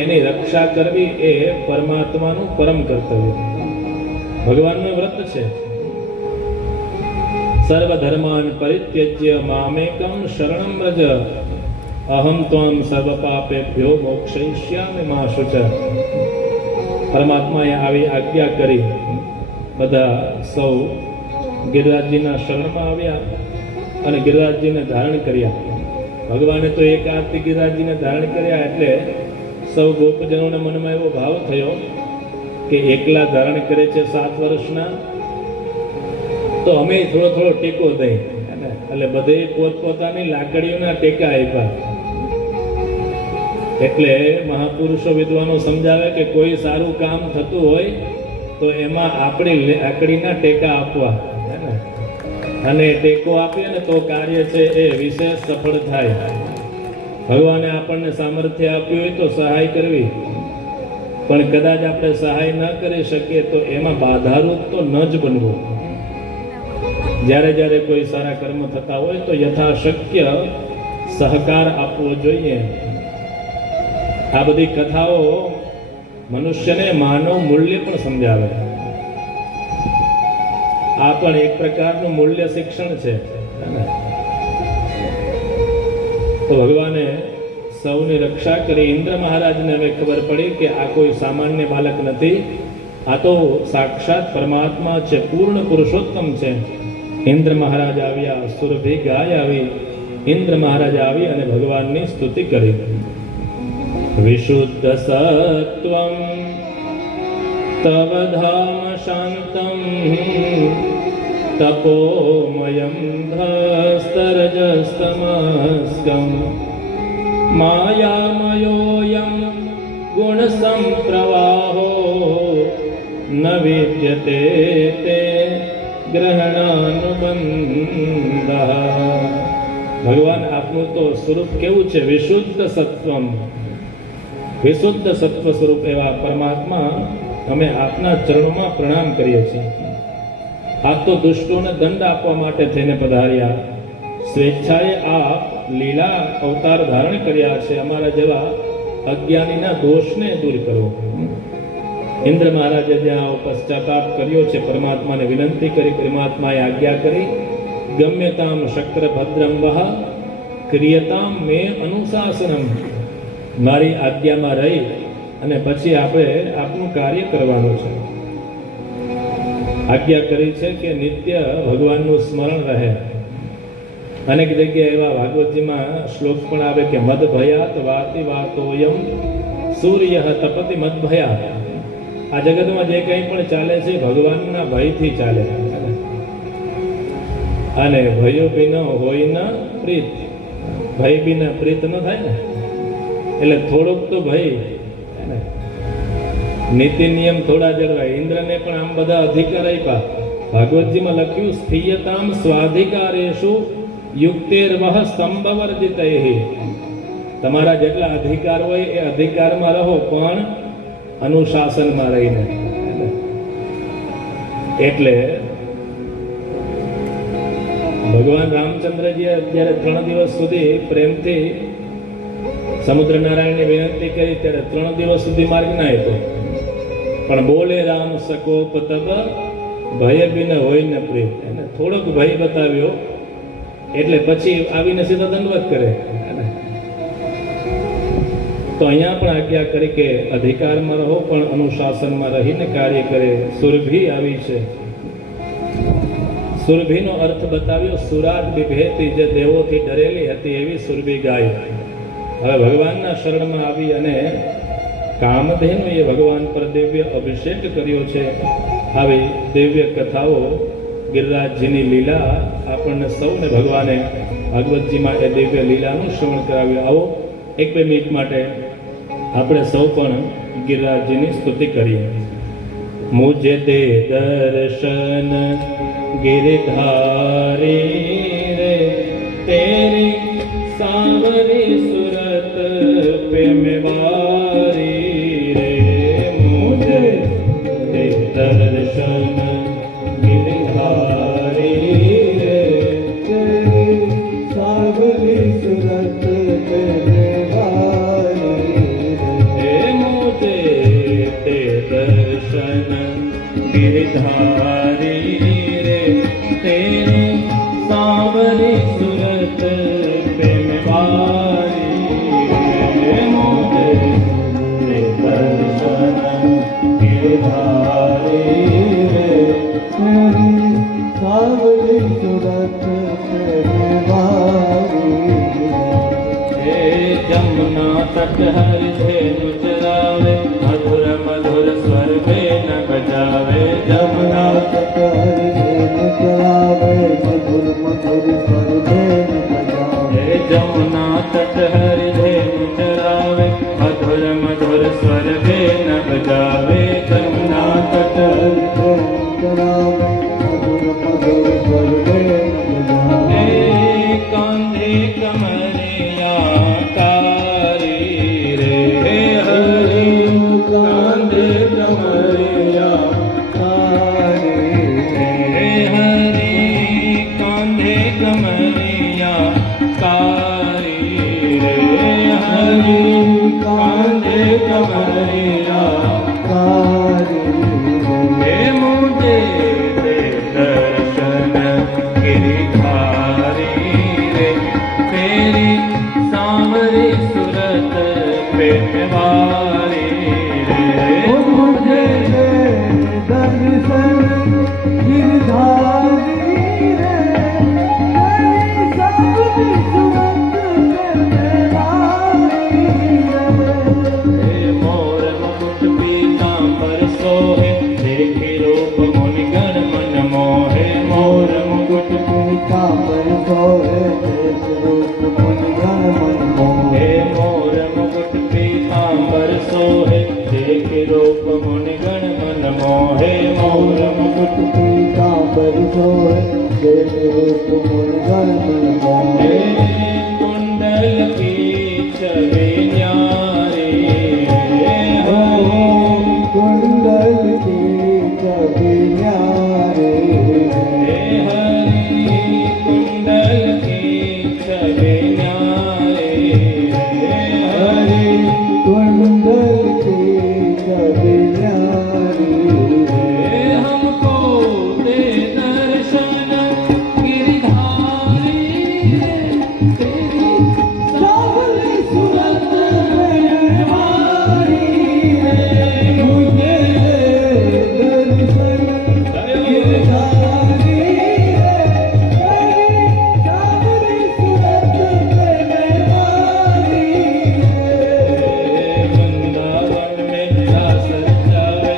એની રક્ષા કરવી એ પરમાત્માનું પરમ કર્તવ્ય, ભગવાનનું વ્રત છે. સર્વધર્માન પરિત્યજ્ય મામેકમ શરણમ વ્રજ અહમ ત્વં સર્વ પાપેભ્યો મોક્ષયિષ્યામિ મા શુચ. પરમાત્માએ આવી આજ્ઞા કરી. બધા સૌ ગિરિરાજજીના શરણમાં આવ્યા અને ગિરિરાજજીને ધારણ કર્યા. ભગવાને તો એક આરતી ગિરિરાજજીને ધારણ કર્યા એટલે સૌ ગોપજનોના મનમાં એવો ભાવ થયો કે એકલા ધારણ કરે છે 7 વર્ષના, તો અમે થોડો થોડો ટેકો દઈ. એટલે બધે પોતપોતાની લાકડીઓના ટેકા આપ્યા. એટલે મહાપુરુષો વિદ્વાનો સમજાવે કે કોઈ સારું કામ થતું હોય તો એમાં આપણી લાકડીના ટેકા આપવા, અને ટેકો આપીએ ને તો કાર્ય છે એ વિશેષ સફળ થાય. ભગવાને આપણને સામર્થ્ય આપ્યું હોય તો સહાય કરવી, પણ કદાચ આપણે સહાય ન કરી શકીએ તો એમાં બાધારૂપ તો ન જ બનવું. જ્યારે જ્યારે કોઈ સારા કર્મ થતા હોય તો યથાશક્ય સહકાર આપવો જોઈએ. આ બધી કથાઓ મનુષ્યને માનવ મૂલ્ય પણ સમજાવે. આ પણ એક પ્રકારનું મૂલ્ય શિક્ષણ છે. તો ભગવાને સૌની રક્ષા કરી. ઇન્દ્ર મહારાજને હવે ખબર પડી કે આ કોઈ સામાન્ય બાલક નથી, આ તો સાક્ષાત પરમાત્મા છે, પૂર્ણ પુરુષોત્તમ છે. ઇન્દ્ર મહારાજ આવ્યા, સુરભી ગાય આવી, ઇન્દ્ર મહારાજ આવી અને ભગવાનની સ્તુતિ કરી. વિશુદ્ધ સત્વમ તવ ધામ શાંતમ તપોમયમ ધસ્તરજસ્તમસ્કમ માયામયોયમ ગુણ સંપ્રવાહો ન વિદ્યતે તે ગ્રહણાનુબંધ. ભગવાન આપનું તો સ્વરૂપ કેવું છે? વિશુદ્ધ સત્વમ, વિશુદ્ધ સત્વ સ્વરૂપ એવા પરમાત્મા, અમે આપના ચરણોમાં પ્રણામ કરીએ છીએ. આપ તો દુષ્ટોને દંડ આપવા માટે થઈને પધાર્યા. સ્વેચ્છાએ આપ લીલા અવતાર ધારણ કર્યા છે. અમારા જેવા અજ્ઞાનીના દોષને દૂર કરો. ઇન્દ્ર મહારાજે ત્યાં પશ્ચાતાપ કર્યો છે, પરમાત્માને વિનંતી કરી, પરમાત્માએ આજ્ઞા કરી, ગમ્યતામ શક્ર ભદ્રમ વહ ક્રિયતામ મે અનુશાસનમ. મારી આજ્ઞામાં રહી અને પછી આપણે આપનું કાર્ય કરવાનું છે. આજ્ઞા કરી છે કે નિત્ય ભગવાનનું સ્મરણ રહે. અનેક જગ્યાએ એવા ભાગવતજીમાં શ્લોક પણ આવે કે મદ ભયાત વાતિ વાતોયમ સૂર્ય તપતિ મદ ભયાત. આ જગતમાં જે કંઈ પણ ચાલે છે ભગવાનના ભયથી ચાલે. અને ભયો બિન હોય ન પ્રીત, ભય બિના પ્રીત ન થાય ને. એટલે થોડોક તો ભય, નીતિ નિયમ થોડા જળવાય. ઇન્દ્રને પણ આમ બધા અધિકાર આપ્યા. ભાગવતજીમાં લખ્યું સ્થિયતામ સ્વાધિકારેષુ યુક્તેર્વહ સ્તંભવર્જિતૈ. તમારા જેટલા અધિકાર હોય એ અધિકારમાં રહો, પણ અનુશાસનમાં રહીને. એટલે ભગવાન રામચંદ્રજીએ જ્યારે 3 દિવસ સુધી પ્રેમથી સમુદ્ર નારાયણની વિનંતી કરી, ત્યારે 3 દિવસ સુધી માર્ગ ના આપ્યો. પણ બોલે રામ સકોપ તબ ભય બિન હોય ન પ્રીત. એને થોડોક ભય બતાવ્યો એટલે પછી આવીને સીધો દંડવત કરે. તો અહીંયા પણ આજ્ઞા કરી કે અધિકારમાં રહો પણ અનુશાસનમાં રહીને કાર્ય કરે. સુરભી આવી છે. સુરભીનો અર્થ બતાવ્યો સુરાત બિભેતી, જે દેવોથી ડરેલી હતી એવી સુરભી ગાય. હવે ભગવાનના શરણમાં આવી અને કામધેનુ એ ભગવાન પર દિવ્ય અભિષેક કર્યો છે. આવી દિવ્ય કથાઓ, ગિરિરાજજીની લીલા આપણને સૌને ભગવાને ભાગવતજીમાં એ દિવ્ય લીલાનું શ્રવણ કરાવ્યું. આવો 1-2 મિનિટ માટે આપણે સૌ પણ ગિરિરાજજીની સ્તુતિ કરીએ. મુજે દે દર્શન गिरधारी रे तेरी सांवरी सूरत पे मेवारी रे. मुझे दे दर्शन गिरधारी रे तेरी सांवरी सूरत पे मेवारी रे. मुझे दे दर्शन गिरधारी तेरी सांवरी सूरत पे मेवारी. मुझे दे दर्शन गिरधारी रे तेरी सांवरी सूरत पे मेवारी. हे जमुना तट हर धेनु चरावे, मधुर मधुर स्वर में न बजावे. जमुना तट हर मधुर मधुर स्वर धेन बजावे. जमुना तट हरि धेनु चरावे, मधुर मधुर स्वर धेन बजावे. जमुना तट हरि धेनु चरावे, मधुर मधुर स्वर धेन बजावे. कांधे कमरिया कारी रे हरि, कांधे कमरिया कमरिया कारी रे हरि, कांधे कमरिया कारी रे. मुझे दे दर्शन गिरधारी रे तेरी सांवरी सूरत पे मेवारी रे. मुझे दे रूप मुनिगण मन मोहे। हे मोर मुकुट पीतांबर सोहे देख रूप मुनिगण मन मोहे। मोर मुकुट पीतांबर सोहे देख रूप मुनिगण मन मोहे। कुंडल की छवि न्यारी कुंडल की छवि न्यारी। कुंडल की छवि न्यारी। कुंडल की छवि न्यारी। हमको दे दर्शन गिरधारी तेरी सावली सूरत प्रेमारी। मुझे दर्शन गिरधारी। सावली सूरत प्रेमारी। वृंदावन में रास रचावे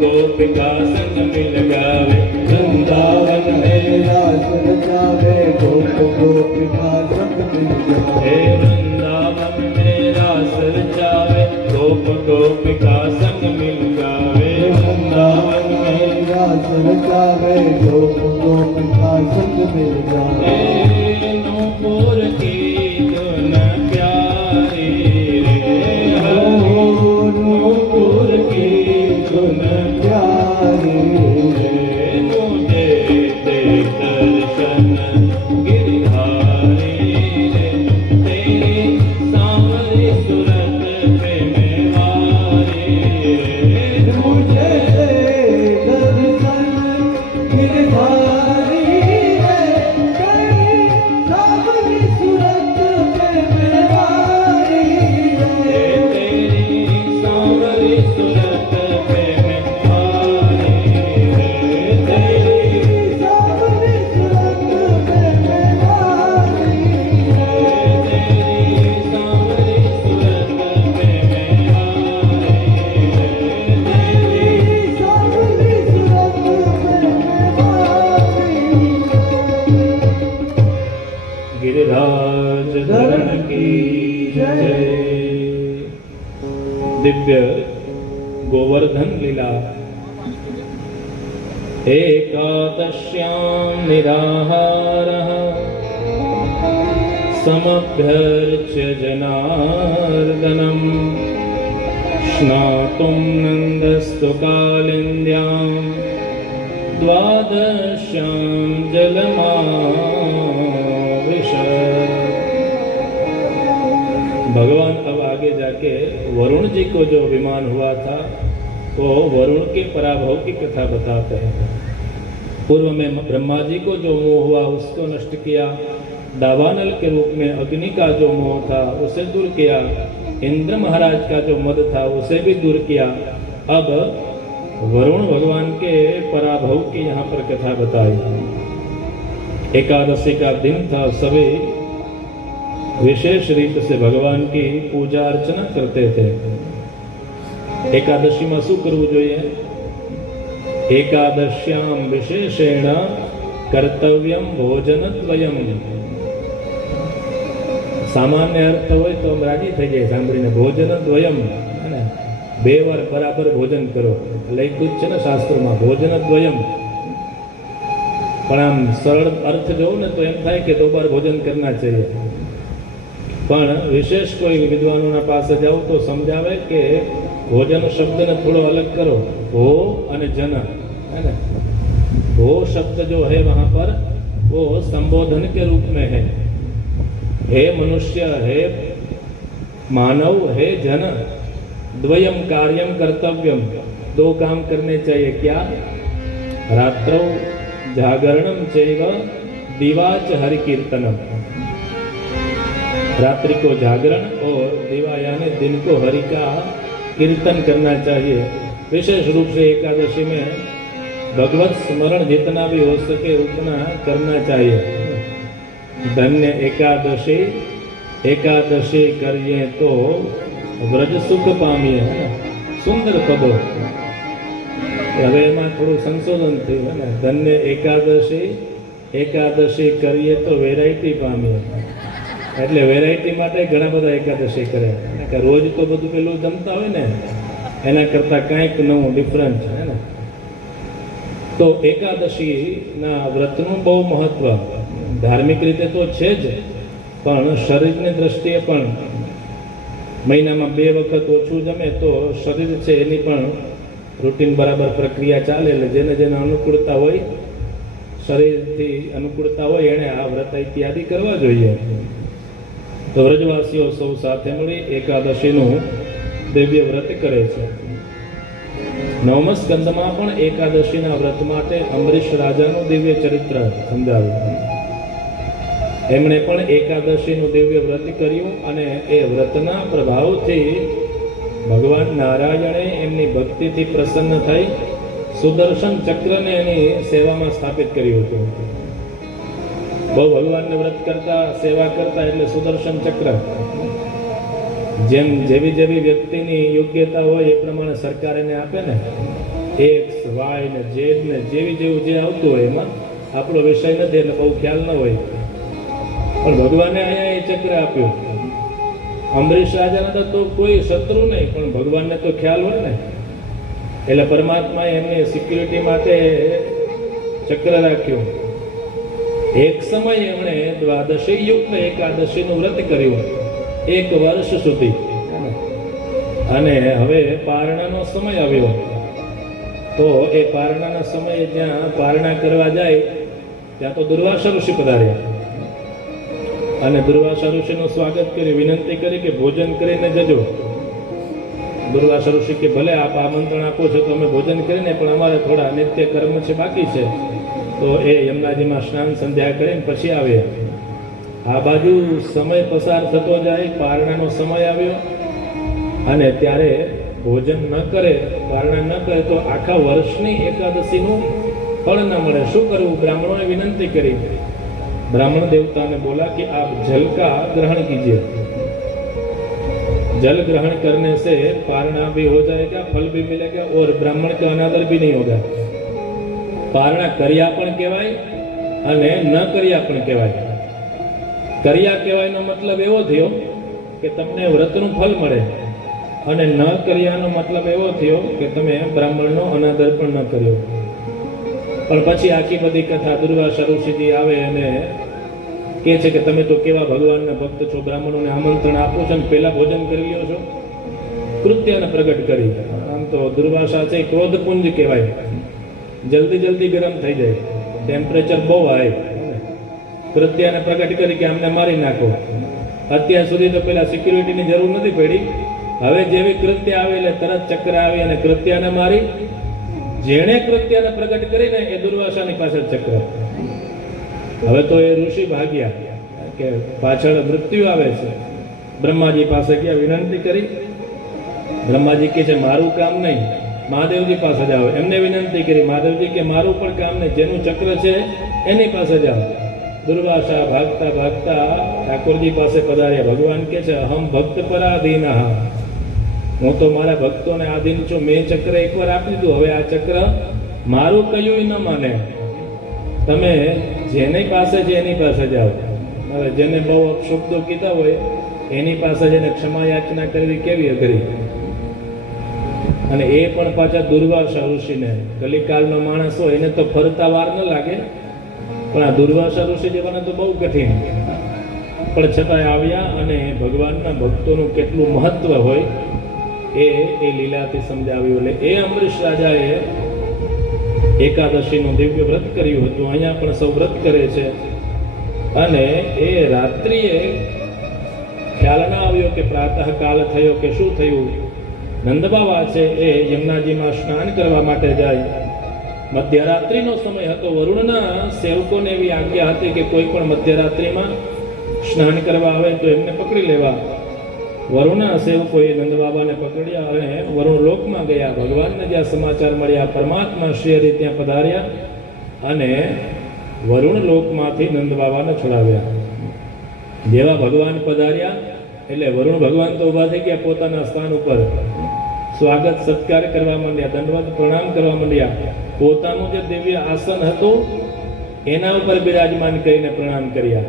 गोपिका संग मिल गावे। वृंदावन में रास रचावे गोपिका संग मिल जावे। हे वृंदावन में रास रचावे गोपिका संग मिल गावे। वृंदावन में रास रचावे गोपिका संग मिल जावे। नूपुर की धुन प्यारी रे। नूपुर की धुन प्यारी। मुझे दे दर्शन गिरधारी रे। तेरी सांवरी सूरत प्रेम वारी रे। मुझे दर्शन गिरधारी रे। सावली सूरत प्रेमवारी रे। तेरी सांवरी सूरत प्रेम वारी रे। तेरी सावली सूरत प्रेमवारी रे। तेरी सांवरी सूरत प्रेम वारी रे। तेरी सावली सूरत प्रेमवारी। गिरिराज धरण की जय। दिव्य गोवर्धन लीला। एकादश्यां निराहारः समभ्यर्च्य जनार्दनम् स्नातुं नन्दस्तु कालिन्द्यां द्वादश्यां भगवान अब आगे जाके वरुण जी को जो अभिमान हुआ था वो वरुण के पराभव की कथा बताते हैं। पूर्व में ब्रह्मा जी को जो मोह हुआ उसको नष्ट किया। दावानल के रूप में अग्नि का जो मोह था उसे दूर किया। इंद्र महाराज का जो मद था उसे भी दूर किया। अब वरुण भगवान के पराभव की यहाँ पर कथा बताई। एकादशी का दिन था। सभी विशेष रीत से भगवान की पूजा अर्चना करते थे। एकादशी में शू करवू जोईए? एकादश्याम विशेषेण कर्तव्यम भोजनद्वयम। सामान्य अर्थ होय तो हम राजी થઈ જાય સાંભળીને। ભોજનદ્વયમ અને બે વાર બરાબર ભોજન કરો લખ્યું છે ને શાસ્ત્રમાં ભોજનદ્વયમ। પણ આમ સરળ अर्थ જોઉં ને તો એમ થાય કે 2 बार भोजन करना चाहिए। પણ વિશેષ કોઈ વિદ્વાનોના પાસે જાઓ તો સમજાવે કે ભોજન શબ્દને થોડો अलग करो। भो અને જન है ना। भो शब्द जो है वहां पर वो संबोधन के रूप में है। हे मनुष्य, हे मानव, हे जन, द्वयम कार्यम कर्तव्यम। 2 काम करने चाहिए। क्या? रात्रौ जागरणम चैव दिवाच हरि कीर्तनम। रात्रि को जागरण और दिवा यानी दिन को हरि का कीर्तन करना चाहिए। विशेष रूप से एकादशी में भगवत स्मरण जितना भी हो सके उतना करना चाहिए। धन्य एकादशी, एकादशी करिए तो व्रज सुख पामिए। है ना, सुंदर पदो। હવે એમાં થોડું સંશોધન થયું है ना। ધન્ય એકાદશી, એકાદશી કરીએ તો વેરાયટી પામીએ। એટલે વેરાયટી માટે ઘણા બધા એકાદશી કરે કે રોજ તો બધું પેલું જમતા હોય ને એના કરતાં કાંઈક નવું ડિફરન્ટ છે ને. તો એકાદશીના વ્રતનું બહુ મહત્વ ધાર્મિક રીતે તો છે જ, પણ શરીરની દ્રષ્ટિએ પણ મહિનામાં 2 વખત ઓછું જમે તો શરીર છે એની પણ રૂટીન બરાબર પ્રક્રિયા ચાલે. એટલે જેને જેને અનુકૂળતા હોય, શરીરથી અનુકૂળતા હોય એણે આ વ્રત ઇત્યાદિ કરવા જોઈએ. તો વ્રજવાસીઓ સૌ સાથે મળી એકાદશીનું દિવ્ય વ્રત કરે છે. 9મા સ્કંદમાં પણ એકાદશીના વ્રત માટે અંબરીશ રાજાનું દિવ્ય ચરિત્ર સમજાવ્યું. એમણે પણ એકાદશીનું દિવ્ય વ્રત કર્યું અને એ વ્રતના પ્રભાવથી ભગવાન નારાયણે એમની ભક્તિથી પ્રસન્ન થઈ સુદર્શન ચક્રને એની સેવામાં સ્થાપિત કર્યું હતું. બહુ ભગવાનને વ્રત કરતા, સેવા કરતા એટલે સુદર્શન ચક્ર. જેવી જેવી વ્યક્તિની યોગ્યતા હોય એ પ્રમાણે સરકાર એને આપે ને, એક્સ વાય ને ઝેડ ને જેવી જેવું જે આવતું હોય એમાં આપણો વિષય નથી એટલે બહુ ખ્યાલ ન હોય, પણ ભગવાને અહીંયા એ ચક્ર આપ્યું. અંબરીશ રાજાના તો કોઈ શત્રુ નહીં, પણ ભગવાનને તો ખ્યાલ હોય ને, એટલે પરમાત્માએ એમની સિક્યુરિટી માટે ચક્ર રાખ્યું. એક સમય એમણે દ્વાદશી યુક્ત એકાદશીનું વ્રત કર્યું 1 વર્ષ સુધી. અને હવે પારણાનો સમય આવ્યો તો એ પારણાના સમયે જ્યાં પારણા કરવા જાય ત્યાં તો દુર્વાસા ઋષિ પધાર્યા અને દુર્વાસા ઋષિનું સ્વાગત કરી, વિનંતી કરી કે ભોજન કરીને જજો. દુર્વાસા ઋષિ કે ભલે આપ આમંત્રણ આપો છો તો અમે ભોજન કરીને, પણ અમારે થોડા નિત્ય કર્મ છે બાકી છે, તો એ યમુનાજીમાં સ્નાન સંધ્યા કરીને પછી આવે. આ બાજુ સમય પસાર થતો જાય, પારણાનો સમય આવ્યો અને ત્યારે ભોજન ન કરે, પારણા ન કરે તો આખા વર્ષની એકાદશીનું ફળ ન મળે. શું કરવું? બ્રાહ્મણોએ વિનંતી કરી. ब्राह्मण देवता ने बोला कि आप जल का ग्रहण कीजिए, जल ग्रहण करने से पारणा भी हो जाएगा, फल भी मिलेगा और ब्राह्मण का अनादर भी नहीं होगा. पारणा कर्या पण कहेवाय अने न कर्या पण कहेवाय. कर्या कहेवायनो मतलब एवो थयो के तमने व्रतनुं फल मळे અને ન કર્યાનો મતલબ એવો થયો કે તમે બ્રાહ્મણનો અનાદર પણ ન કર્યો. પણ પછી આખી બધી કથા દુર્વાસા ઋષિજી આવે અને કહે છે કે તમે તો કેવા ભગવાનના ભક્ત છો, બ્રાહ્મણોને આમંત્રણ આપો છો અને પહેલા ભોજન કરી લ્યો છો. કૃત્યને પ્રગટ કરી. આમ તો દુર્વાસા છે ક્રોધપુંજ કહેવાય, જલ્દી જલ્દી ગરમ થઈ જાય, ટેમ્પરેચર બહુ હાઈ. કૃત્યને પ્રગટ કરી કે અમને મારી નાખો. અત્યાર સુધી તો પેલા સિક્યુરિટીની જરૂર નથી પડી, હવે જેવી કૃત્ય આવે એટલે તરત ચક્ર આવી અને કૃત્યને મારી. જેણે કૃત્યને પ્રગટ કરીને એ દુર્વાસાની પાછળ ચક્ર. હવે તો એ ઋષિ ભાગ્યા કે પાછળ મૃત્યુ આવે છે. બ્રહ્માજી પાસે ગયા, વિનંતી કરી. બ્રહ્માજી કહે છે મારું કામ નહીં, મહાદેવજી પાસે જાઓ. એમને વિનંતી કરી. મહાદેવજી કે મારું પણ કામ નહીં, જેનું ચક્ર છે એની પાસે જાઓ. દુર્વાસા ભાગતા ભાગતા ઠાકોરજી પાસે પધાર્યા. ભગવાન કહે છે અહમ ભક્ત પરાધીન, હું તો મારા ભક્તોને આધીન છું. મેં ચક્ર એકવાર આપી દીધું, હવે આ ચક્ર મારું કયું ન માને. તમે જેની પાસે છે એની પાસે જાઓ. હવે જેને બહુ અપશબ્દો કીધા હોય એની પાસે જઈને ક્ષમા યાચના કરવી કેવી અઘરી. અને એ પણ પાછા દુર્વાસા ઋષિને, કલિકાળનો માણસ હોય એને તો ફરતા વાર ન લાગે, પણ આ દુર્વાસા ઋષિ જેવાને તો બહુ કઠિન. પણ છતાંય આવ્યા અને ભગવાનના ભક્તોનું કેટલું મહત્વ હોય એ લીલાથી સમજાવ્યું. એટલે એ અંબરીશ રાજાએ એકાદશીનું દિવ્ય વ્રત કર્યું હતું. અહીંયા પણ સૌ વ્રત કરે છે. અને એ રાત્રિએ ખ્યાલ ના આવ્યો કે પ્રાતઃકાલ થયો કે શું થયું. નંદબાવા છે એ યમુનાજીમાં સ્નાન કરવા માટે જાય. મધ્યરાત્રિનો સમય હતો. વરુણના સેવકોને એવી આજ્ઞા હતી કે કોઈ પણ મધ્યરાત્રિમાં સ્નાન કરવા આવે તો એમને પકડી લેવા. વરુણના સેવકોએ નંદબાબાને પકડ્યા અને વરુણ લોકમાં ગયા. ભગવાનને જ્યાં સમાચાર મળ્યા, પરમાત્મા શ્રી હરિ ત્યાં પધાર્યા અને વરુણ લોકમાંથી નંદબાબાને છોડાવ્યા. જેવા ભગવાન પધાર્યા એટલે વરુણ ભગવાન તો ઊભા થઈ ગયા પોતાના સ્થાન ઉપર. સ્વાગત સત્કાર કરવા માંડ્યા, દંડવત પ્રણામ કરવા માંડ્યા. પોતાનું જે દિવ્ય આસન હતું એના ઉપર બિરાજમાન કરીને પ્રણામ કર્યા.